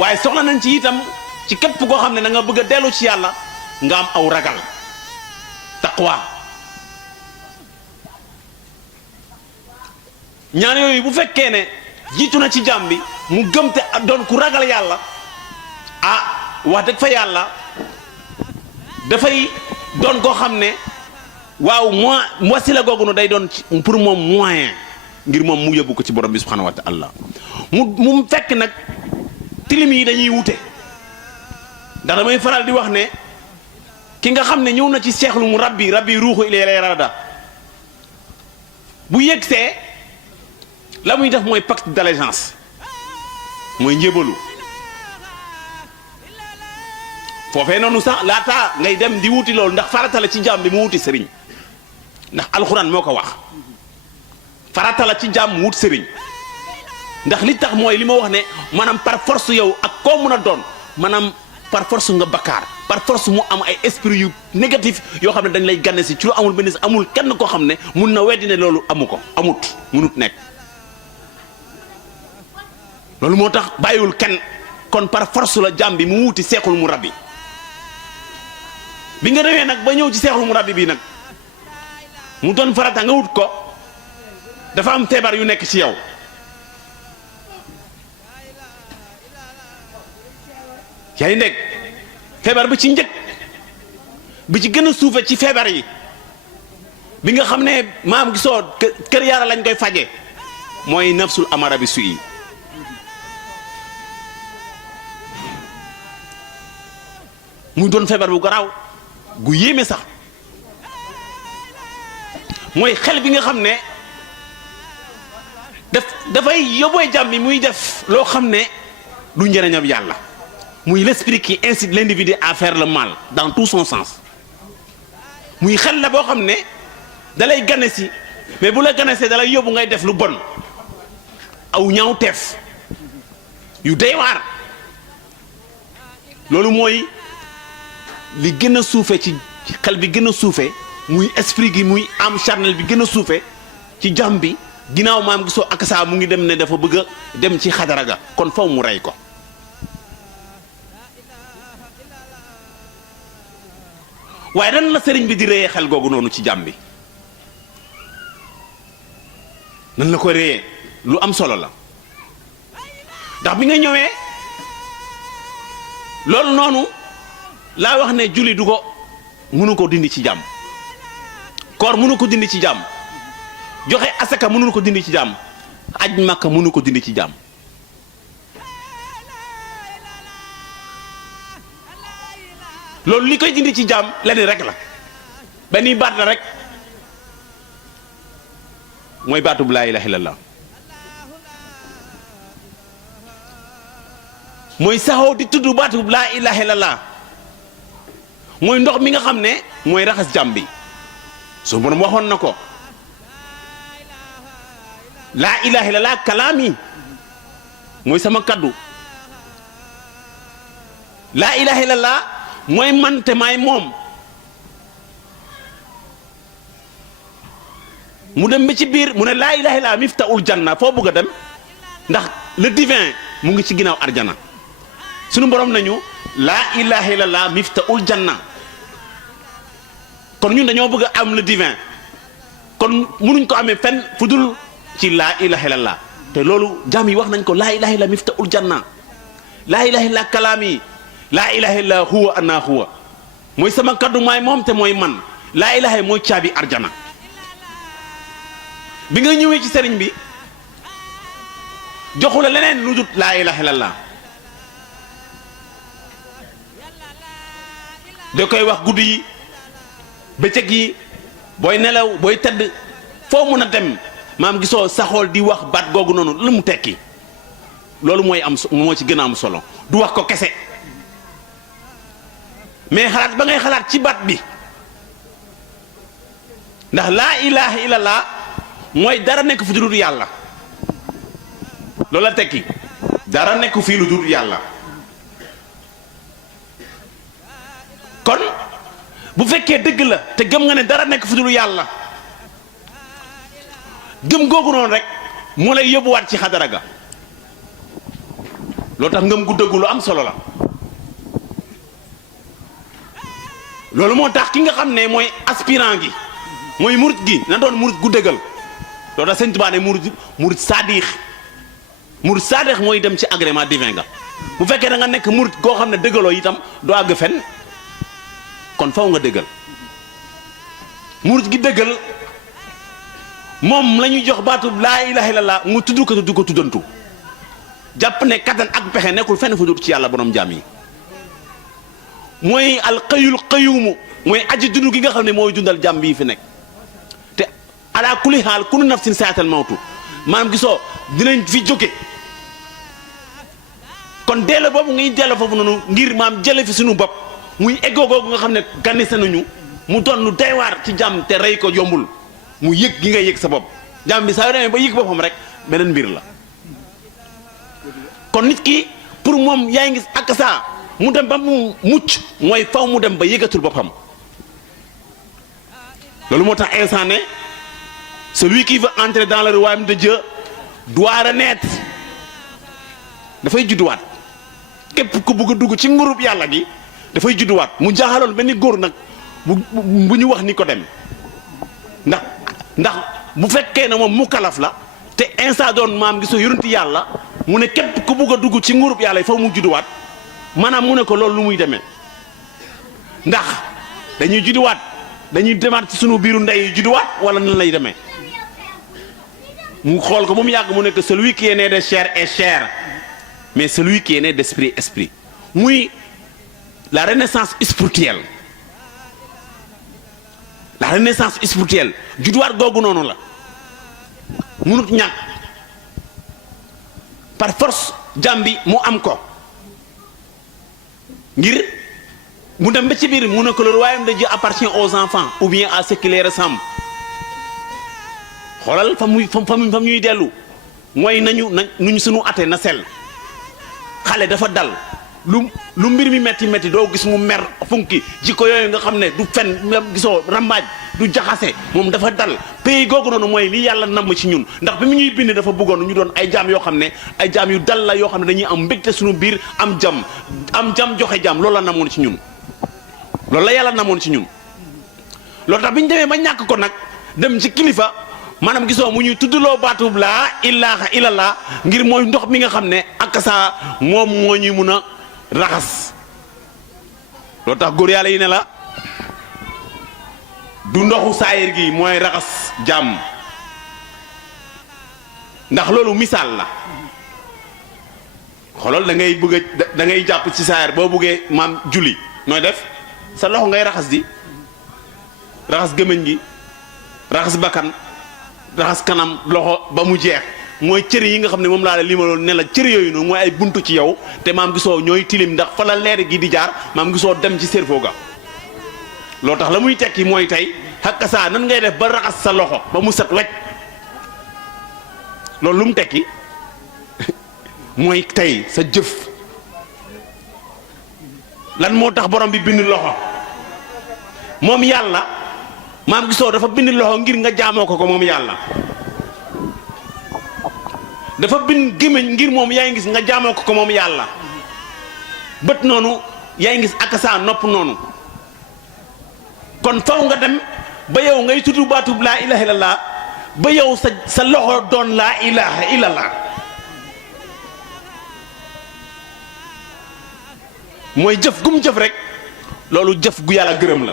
waaye soxla nañ ci itam ci képp koo xam ne da nga bëgg a dellu ci yàlla nga am aw ragal taqwa ñaan yooyu bu fekkee ne jiitu na ci jàmm bi mu gëm te doon ku ragal yàlla ah wax dëgg fa yàlla dafay doon koo xam ne waaw wasila googu no day doon pour moom moyen ngir moom mu yóbbu ko ci borom bi subhanahu wa ta'ala mu fekk nag tilim yi dañuy wute ndax damay faral di wax ne ki nga xam ne ñëw na ci seexlu mu rabbi ruuxu ilay rada bu yëgsee la muy def mooy pacte d'allégeance mooy njébalu foofee noonu sax laata ngay dem di wuti loolu ndax farata la ci jaam bi mu wuti sëriñ ndax alxuraan moo ko wax farata la ci jaam mu wut sëriñ ndax li tax mooy li ma wax ne maanaam par force yow ak koo mën a doon maanaam par force nga bakkaar par force mu am ay esprit yu négatif yoo xam ne dañ lay gànne si ci lu amul benn amul kenn koo xam ne mun na weddi ne loolu munut nekk loolu moo tax bàyyiwul kenn kon par force la jaam bi mu wuti seexul mu rabbi bi nga demee nag ba ñëw ci seexul mu rabbi bi nag mu doon farata nga wut ko dafa am feebar yu nekk ci yow yaa ngi dégg feebar bi ci njëkk bi ci gën a suufe ci feebar yi bi nga xam ne maam gisoo kër yàlla lañ koy faje mooy nafsul amara bi su yi muy doon feebar bu garaaw gu yéeme sax mooy xel bi nga xam ne dafay yóbbooy jàmm bi muy def loo xam ne du njëriñam yàlla muy l'esprit qui incite l'individu à faire le mal dans tout son sens muy xel la boo xam ne dalay gane si mais bu la gane see dalay yóbbu ngay def lu bon aw ñaaw teef yu dey waar loolu mooy li gën a suufe ci xel bi gën a suufe muy esprit gi muy am charnel bi gën a suufe ci jàmm bi ginnaaw maam gisoo ak saa mu ngi dem ne dafa bëgg a dem ci xadara ga kon faw mu rey ko waaye dan la sëriñ bi di réyee xel googu noonu ci jàmm bi nan la ko réyee lu am solo la ndax bi nga ñëwee loolu noonu laa wax ne julli du ko mënu ko dindi ci jàmm koor mënu ko dindi ci jàmm joxe asaka mënu ko dindi ci jàmm aj makka mënu ko dindi ci jàmm loolu li koy dindi ci jàmm lenn rek la benn baat la rek mooy baatu bu laa ilaaha illallah mooy saxoo di tudd baatu bu laa ilaaha illallah mooy ndox mi nga xam ne mooy raxas jàmm bi su borom waxoon na ko laa ilaaha illallah kalaami mooy sama kaddu laa ilaaha illallah mooy man te maay moom mu dem ba ci biir mu ne laa ilaaha illallah miftaul janna foo bëgg a dem ndax le divin mu ngi ci ginnaaw arjana sunu borom nañu laa ilaaha illallah miftaul janna kon ñun dañoo bëgg a am le divin kon mënuñ ko amee fenn fu dul ci laa ilaaha illallah te loolu jaam yi wax nañ ko laa ilaaha illallah miftaul janna laa ilaaha illallah kalaami laa ilaaha illallah huwa ana huwa mooy sama kaddu maay moom te mooy man laa ilaaha mooy caabi arjana bi nga ñëwee ci sëriñ bi joxu la leneen lu dut laa ilaaha illallah da koy wax guddi yi bëccëg yi booy nelaw booy tëdd foo mën a dem maam gisoo saxool di wax baat googu noonu lu mu tekki loolu mooy am moo ci gën a am solo du wax ko kese mais xalaat ba ngay xalaat ci baat bi ndax laa ilaaha illallah mooy dara nekk fi lu dul yàlla loolu la tekki dara nekk fii lu dul yàlla kon bu fekkee dëgg la te gëm nga ne dara nekk fi dul yàlla gëm googu noonu rek moo lay yóbbuwaat ci xadara ga loo tax ngëm gu dëggu lu am solo la. loolu moo tax ki nga xam ne mooy aspirant gi mooy murit gi na doon murit gu dëggal loolu tax Sëñ Tuubaa ne murit saadix mooy dem ci agrément divin nga bu fekkee da nga nekk murit goo xam ne dëggaloo itam doo àgg fenn kon faw nga dëggal murit gi dëggal moom la ñuy jox baatu laa ilaha illallah mu tudd ko tuddantu jàpp ne kattan ak pexe nekkul fenn fu dut ci yàlla borom jaam yi mooy alxayul xayuumu mooy aji dund gi nga xam ne mooy dundal jàmm bii fi nekk te ala kulli xaal kullu nafsin saatal mawtu maanaam gisoo dinañ fi jóge kon deele boobu ngay deele foofu noonu ngir maam jële fi suñu bopp muy ego googu nga xam ne ganise nañu mu doon lu doy waar ci jàmm te rey ko yombul mu yëg gi nga yëg sa bopp jàmm bi saa yoo demee ba yëg boppam rek beneen mbir la kon nit ki pour moom yaa ngi ak saa mu dem ba mu mucc mooy faw mu dem ba yëgatul boppam loolu moo tax instant ne celui qui veut entrer dans le royaume de Dieu doit renaître dafay judduwaat képp ku bugg a dugg ci ngurub yàlla gi dafay judduwaat mu jaaxaloon benn góor nag bu ñu wax ni ko dem ndax bu fekkee ne moom mu kalaf la te instant doon maam gisoo yonent yàlla mu ne képp ku bugg a dugg ci ngurub yàlla yi faw mu judduwaat maanaam mu ne ko loolu lu muy demee ndax dañuy judduwaat dañuy demaat ci sunu biiru ndey yi judduwaat wala nan lay demee mu xool ko ba mu yàgg mu ne que celui qui est né de chair est chair mais celui qui est né d'esprit esprit muy la renaissance spirituelle la renaissance spirituelle judduwaat googu noonu la munut ñàkk par force jàmm bi mu am ko ngir mu dem ba ci biir mu ne que le royaume de Dieu appartient aux enfants ou bien à ceux qui les ressemblent xoolal fa muy dellu mooy nuñ suñu ate na sell xale dafa dal lu mbir mi metti doo gis mu mer funki jikko yooyu nga xam ne du fen gisoo rambaaj du jaxase moom dafa dal pays googu noonu mooy li yàlla namm ci ñun ndax bi mu ñuy bind dafa bëggoon ñu doon ay jaam yoo xam ne ay jaam yu dal la yoo xam ne dañuy am mbégte suñu biir am jam joxe jam loolu la namoon ci ñun loolu la yàlla namoon ci ñun loolu tax bi ñu demee ba ñàkk ko nag dem ci kilifa maanaam gisoo mu ñuy tuddloo baatub laa ilaaha illallah ngir mooy ndox mi nga xam ne ak saa moom moo ñuy mun a raxas loolu tax góor yàlla yi ne la du ndoxu saayir gi mooy raxas jàmm ndax loolu misaal la xoolal da ngay bëgg da ngay jàpp ci saayir boo bëggee maam julli nooy def sa loxo ngay raxas di raxas gémmiñ gi raxas bakkan raxas kanam loxo ba mu jeex mooy cër yi nga xam ne moom laa la limaloon ne la cër yooyu noonu mooy ay buntu ci yow te maam gisoo ñooy tilim ndax fa la leer gi di jaar maam gisoo dem ci cerveau ga loo tax la muy tekki mooy tey xakka saa nan ngay def ba raxas sa loxo ba mu set wecc loolu lu mu tekki mooy tey sa jëf lan moo tax borom bi bind loxo moom yàlla maam gisoo dafa bind loxo ngir nga jaamoo ko moom yàlla dafa bind gémmiñ ngir moom yaa ngi gis nga jaamoo ko moom yàlla bët noonu yaa ngi gis ak saa nopp noonu kon faw nga dem ba yow ngay tudd baatub laa ilaha illallah ba yow sa loxo doon laa ilaha illallah mooy jëf gum jëf rek loolu jëf gu yàlla gërëm la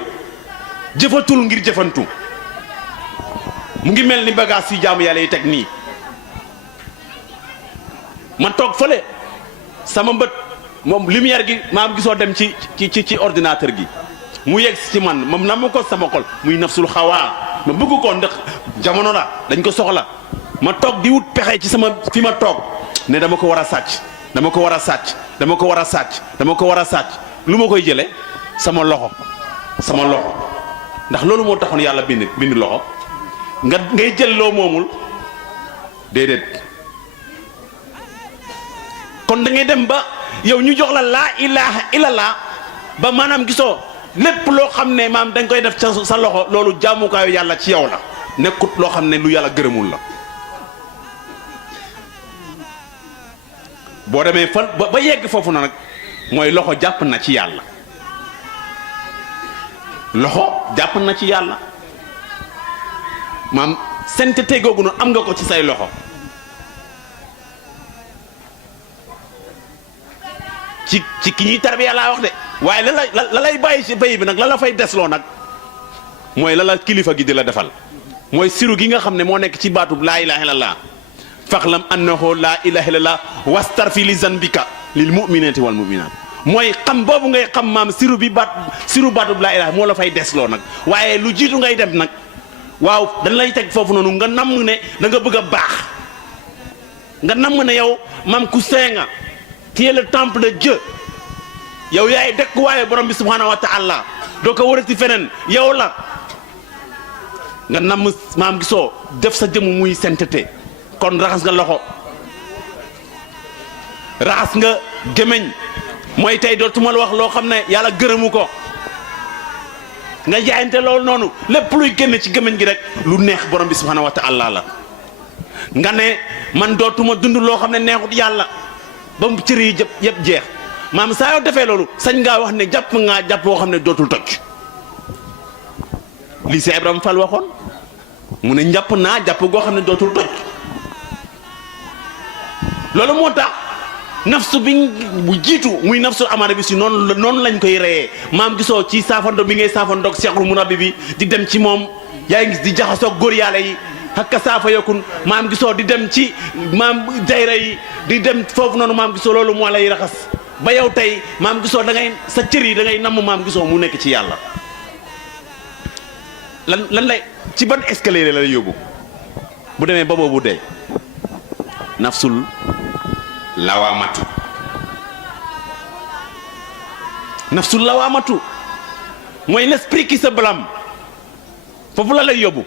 jëfatul ngir jëfantu mu ngi mel ni bagage yi jaamu yàlla yi teg nii ma toog fële sama bët moom lumière gi maam gisoo dem ci ordinateur gi mu yegg ci man moom na ma ko sama xol muy nafsul xawaa ma bëgg ko ndax jamono la dañ ko soxla ma toog di wut pexe ci sama fi ma toog ne dama ko war a sàcc dama ko war a sàcc dama ko war a sàcc dama ko war a sàcc lu ma koy jëlee sama loxo ndax loolu moo taxoon yàlla bind loxo ngay jël loo moomul déedéet kon da ngay dem ba yow ñu jox la laa ilaha illallah ba maanaam gisoo lépp loo xam ne maam dañ koy def sa loxo loolu jaamukaayu yàlla ci yow la nekkut loo xam ne lu yàlla gërëmul la boo demee fa ba yegg foofu na nag mooy loxo jàpp na ci yàlla loxo jàpp na ci yàlla maam sainteté googu noonu am nga ko ci say loxo ci ki ñuy tarbiya laa wax de waaye la lay bàyyi ci bay bi nag la fay desloo nag mooy la kilifa gi di la defal mooy siru gi nga xam ne moo nekk ci baatub laa ilaha illallah faxlam annahu laa ilaha illallah wastarfi li zanbika lil muminati wal muminat mooy xam boobu ngay xam maam siru baatub laa ilaha moo la fay desloo nag waaye lu jiitu ngay dem nag waaw dañ lay teg foofu noonu nga namm ne da nga bëgg a baax nga namm ne yow maam ku seenga qui est le temple de Dieu yow yaay dëkk waaye borom bi subhanahu wa ta'ala doo ko wërati feneen yow la nga namm maam gisoo def sa jëmm muy sainteté kon raxas nga loxo raxas nga gémmiñ mooy tey dootuma la wax loo xam ne yàlla gërëmu ko nga jaayante loolu noonu lépp luy génn ci gémmiñ gi rek lu neex borom bi subhanahu wa ta'ala la nga ne man dootuma dund loo xam ne neexut yàlla ba mu cër yi yëpp jeex maam saa yoo defee loolu sañ ngaa wax ne jàpp ngaa jàpp boo xam ne dootul toj lii Seex Ibrahima Fall waxoon mu ne njàpp naa jàpp goo xam ne dootul toj loolu moo tax nafsu bi bu jiitu muy nafsu amaana bi si noonu lañ koy reyee maam gisoo ci saafando bi ngay saafandoog seexul murabbi bi di dem ci moom yaa ngi gis di jaxasoog góor yàlla yi hakka saafa yokun maam gisoo di dem ci maam dayra yi di dem foofu noonu maam gisoo loolu moo lay raxas ba yow tey maam gisoo da ngay sa cër yi da ngay namm maam gisoo mu nekk ci yàlla lan lay ci ban escalier la lay yóbbu bu demee ba boobu dee nafsul lawaamatu nafsul lawaamatu mooy l'esprit qui se blâme foofu la lay yóbbu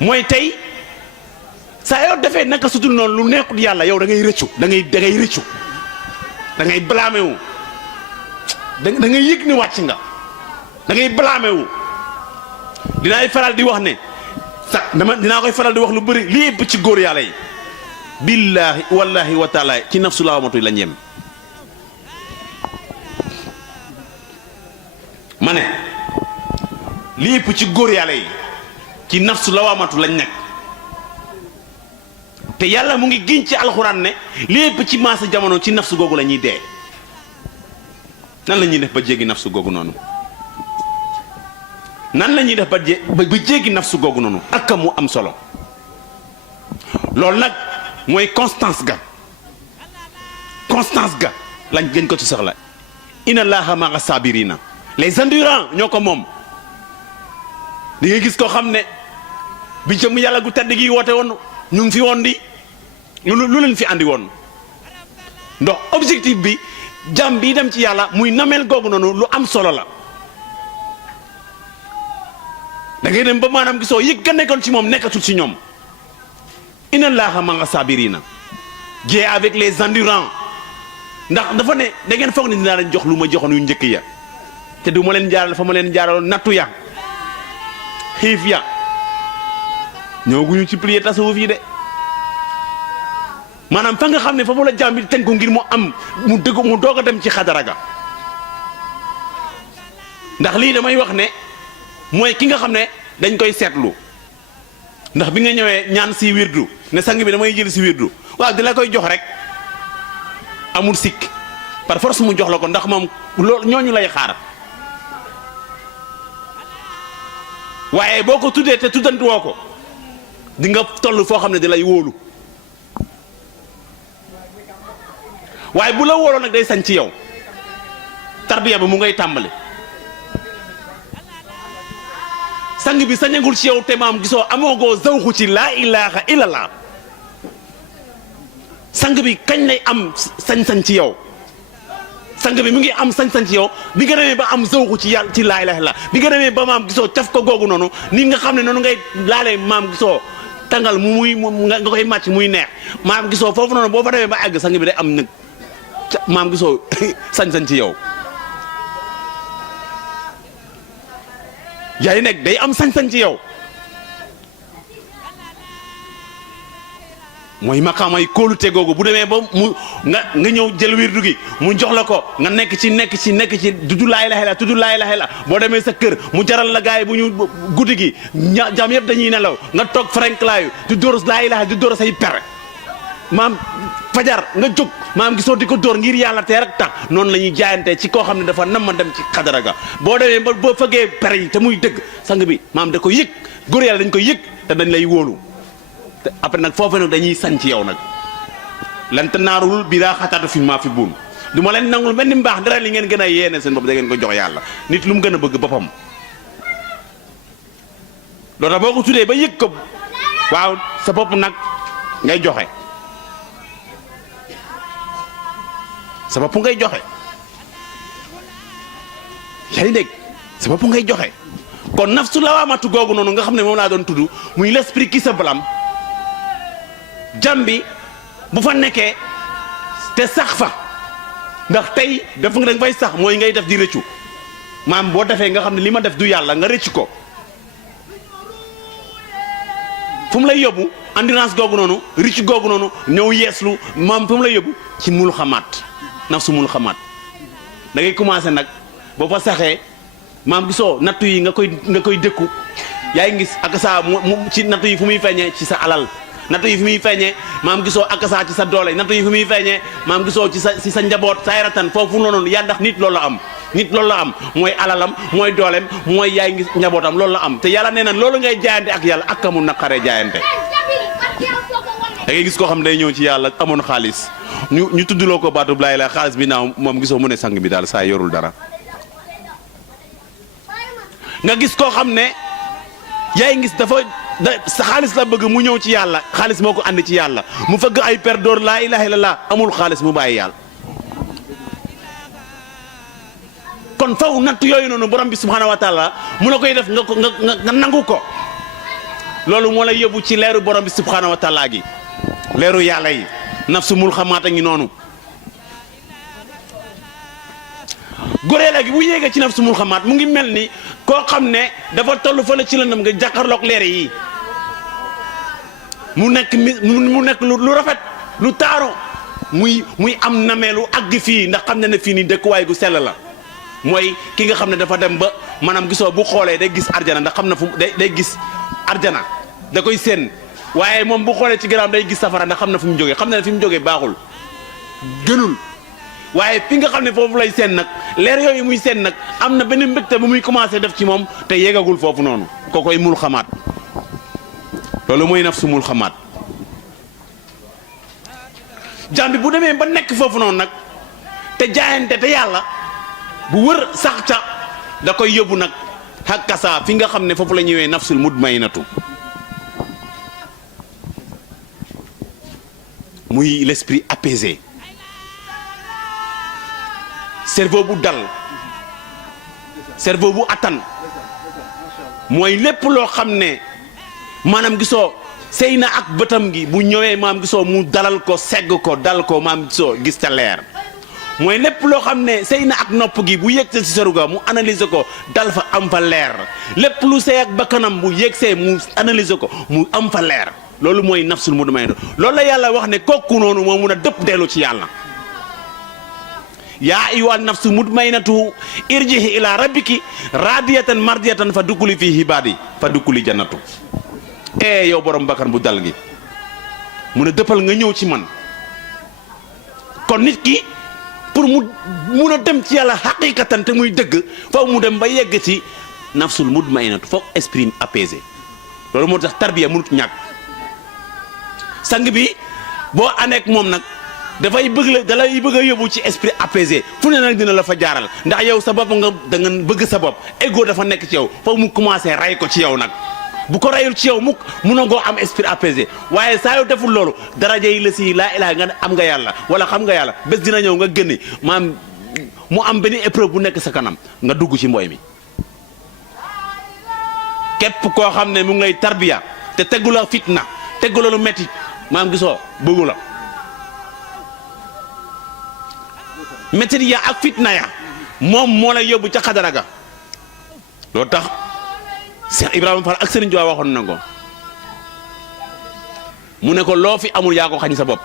mooy tey saa yoo defee naka sutul noonu lu nekkul yàlla yow da ngay rëccu da ngay rëccu da ngay blâmé wu da ngay yëg ni wàcc nga da ngay blâmé wu dinaay faral di wax ne sax dinaa koy faral di wax lu bëri li yëpp ci góor yàlla yi billaahi wallahi wa taala ci nafsu lawaamatu la ñeem ma ne li yëpp ci góor yàlla yi ci nafsu lawaamatu lañ nekk te yàlla mu ngi giñ ci alxuraan ne lépp ci maasa jamono ci nafsu googu la ñuy dee nan la ñuy def ba jéggi nafsu googu noonu nan la ñuy def ba jéggi nafsu googu noonu ak mu am solo loolu nag mooy constance ga lañ gën ko ci soxla inna allaha ma'a sabirina les endurants ñoo ko moom di nga gis koo xam ne bi jëm yàlla gu tedd gi woote woon ñu ngi fi woon di lu leen fi andi woon ndox objectif bi jàmm bi dem ci yàlla muy nameel googu noonu lu am solo la da ngay dem ba maanaam gisoo yëg ga nekkoon ci moom nekkatul ci ñoom inna allaha ma'a sabirina Dieu avec les endurants ndax dafa ne da ngeen foog ne dinaa leen jox lu ma joxoon yu njëkk ya te du ma leen jaaral fa ma leen jaaraloon nattu ya xiif ya ñëwaguñu ci plier tasawuf yi de maanaam fa nga xam ne foofu la jaam bi tënku ngir mu am mu doog a dem ci xadara ga ndax lii damay wax ne mooy ki nga xam ne dañ koy seetlu ndax bi nga ñëwee ñaan si wirdu ne sang bi damay jël si wirdu waaw di la koy jox rek amul sikk par force mu jox la ko ndax moom loolu ñooñu lay xaar waaye boo ko tuddee te tuddantu woo ko di nga toll foo xam ne di lay wóolu waaye bu la wóoloo nag day sañ ci yow tarbiya ba mu ngay tàmbali sang bi sañagul ci yow te maam gisoo amoogoo zawxu ci laa ilaha illallah sang bi kañ lay am sañ-sañ ci yow sang bi mu ngi am sañ-sañ ci yow bi nga demee ba am zawxu ci yàlla ci laa ilaha illallah bi nga demee ba maam gisoo caf ko googu noonu ni nga xam ne noonu ngay laalee maam gisoo tàngal mu muy nga koy màcc muy neex maam gisoo foofu noonu boo fa demee ba àgg sang bi day am nag maam gisoo sañ-sañ ci yow yaa ngi nekk day am sañ-sañ ci yow mooy maqaamay kóolute googu bu demee ba mu nga ñëw jël wirdu gi mu jox la ko nga nekk ci tudd laa ilaaha illa tudd laa ilaaha illa boo demee sa kër mu jaral la gaay bu ñu guddi gi jam yëpp dañuy nelaw nga toog franklaayu di dóor laa ilaaha di dóor say per maam fajar nga jóg maam gisoo di ko dóor ngir yàlla te rek tax noonu la ñuy jaayantee ci koo xam ne dafa nam ma dem ci xadara ga boo demee ba boo fëggee per yi te muy dëgg sang bi maam da ko yëg góor yàlla dañ ko yëg te dañ lay wóolu te après nag foofu nag dañuy sañ ci yow nag lan tanaalul birra hattaa tunfiquu fi buun du ma leen nangul benn mbaax dara li ngeen gën a yéene seen bopp da ngeen ko jox yàlla nit lu mu gën a bëgg boppam loolu tax boo ko tuddee ba yëg ko waaw sa bopp nag ngay joxe sa bopp ngay joxe yaa ngi dégg sa bopp ngay joxe kon nafsu lawaamatu googu noonu nga xam ne moom laa doon tudd muy l'esprit qui se blâme jàm bi bu fa nekkee te sax fa ndax tey def nga danga fay sax mooy ngay def di rëccu maam boo defee nga xam ne li ma def du yàlla nga rëcc ko fu mu lay yóbbu endurance googu noonu rëcc googu noonu ñëw yeeslu maam fu mu lay yóbbu ci mul xamaat nafsu mul xamaat da ngay commencé nag boo fa saxee maam gisoo nattu yi nga koy dëkku yaa ngi gis ak saa mu ci nattu yi fu muy feeñee ci sa alal nattu yi fu muy feeñee maam gisoo ak saa ci sa doole nattu yi fu muy feeñee maam gisoo ci sa njaboot sa yaratan foofu noonu yaa ndax nit loolu la am nit loolu la am mooy alalam mooy dooleem mooy yaay ngi njabootam loolu la am te yàlla nee na loolu ngay jaayante ak yàlla ak amu naqaree jaayante da ngay gis koo xam ne day ñëw ci yàlla amoon xaalis ñu tuddloo ko baatu laay la xaalis bi naaw moom gisoo mu ne sang bi daal saa yorul dara nga gis koo xam ne yaay ngis dafa sa xaalis la bëgg mu ñëw ci yàlla xaalis moo ko andi ci yàlla mu fëgg ay per door laa ilaha illallah amul xaalis mu bàyyi yàlla kon faw natt yooyu noonu borom bi subhanahu wa taala mu la koy def nga nangu ko loolu moo lay yóbbu ci leeru borom bi subhanahu wa taala gi leeru yàlla yi nafsu mul xamaata ngi noonu goreela gi bu yéegee ci nafsu mul xamaat mu ngi mel ni koo xam ne dafa toll fa la ci lëndëm nga jàkkaarloog leer yi mu nekk lu rafet lu taaro muy am nameelu àgg fii ndax xam ne fii nii dëkkuwaay gu sell la mooy ki nga xam ne dafa dem ba maanaam gisoo bu xoolee day gis arjana ndax xam na fu day gis arjana da koy séen waaye moom bu xoolee ci garaam day gis safara ndax xam na fu mu jógee xam na ne fi mu jógee baaxul gënul waaye fi nga xam ne foofu lay seen nag leer yooyu muy seen nag am na benn mbégte bu muy commencé def ci moom te yéegagul foofu noonu ko koy mul xamaat loolu mooy nafsu mul xamaat jaam bi bu demee ba nekk foofu noonu nag te jaayante te yàlla bu wër sax ca da koy yóbbu nag xakkasa fi nga xam ne foofu la ñëwee nafsul mutmainatu muy l'esprit apaisé cerveau bu dal cerveau bu attan mooy lépp loo xam ne maanaam gisoo sëy na ak bëtam gi bu ñëwee maam gisoo mu dalal ko segg ko dal ko maam gisoo gis ca leer mooy lépp loo xam ne sëy na ak nopp gi bu yëg ci seruga mu analyser ko dal fa am fa leer lépp lu sëy ak bakkanam bu yëg see mu analyser ko mu am fa leer loolu mooy nafsul mutmainna loolu la yàlla wax ne kooku noonu moo mun a dëpp dellu ci yàlla yaa ayyuhan nafsu mutmainnatu irji'i ila rabbiki radiyatan mardiyatan fa dukkuli fii hibaadi fa dukkuli jannatu yow borom bakkan bu dal gi mun a dëppal nga ñëw ci man kon nit ki pour mu mun a dem ci yàlla xaqiqatan te muy dëgg faw mu dem ba yegg ci nafsul mutmainnatu foog esprit apaisé loolu moo tax tarbiya mënut ñàkk sang bi boo àndeek moom nag dafay bëgg la dalay bëgg a yóbbu ci esprit apaisé fu ne nag dina la fa jaaral ndax yow sa bopp da nga bëgg sa bopp ego dafa nekk ci yow foog mu commencé ray ko ci yow nag bu ko rayul ci yow mukk mun a goo am esprit apaisé waaye saa yow deful loolu daraja yi la si laa ilaa nga am nga yàlla wala xam nga yàlla bés dina ñëw nga génne maam mu am benn épreuve bu nekk sa kanam nga dugg ci mbooy mi képp koo xam ne mu ngi lay tarbiya te teggu la fitna teggu la lu metti maam gisoo bëggu la métti ya ak fitna ya moom moo lay yóbbu ca xadara ga loolu tax Cheikh Ibrahima Fall ak Serigne Diouf waxoon na ko mu ne ko loo fi amul yaa ko xañ sa bopp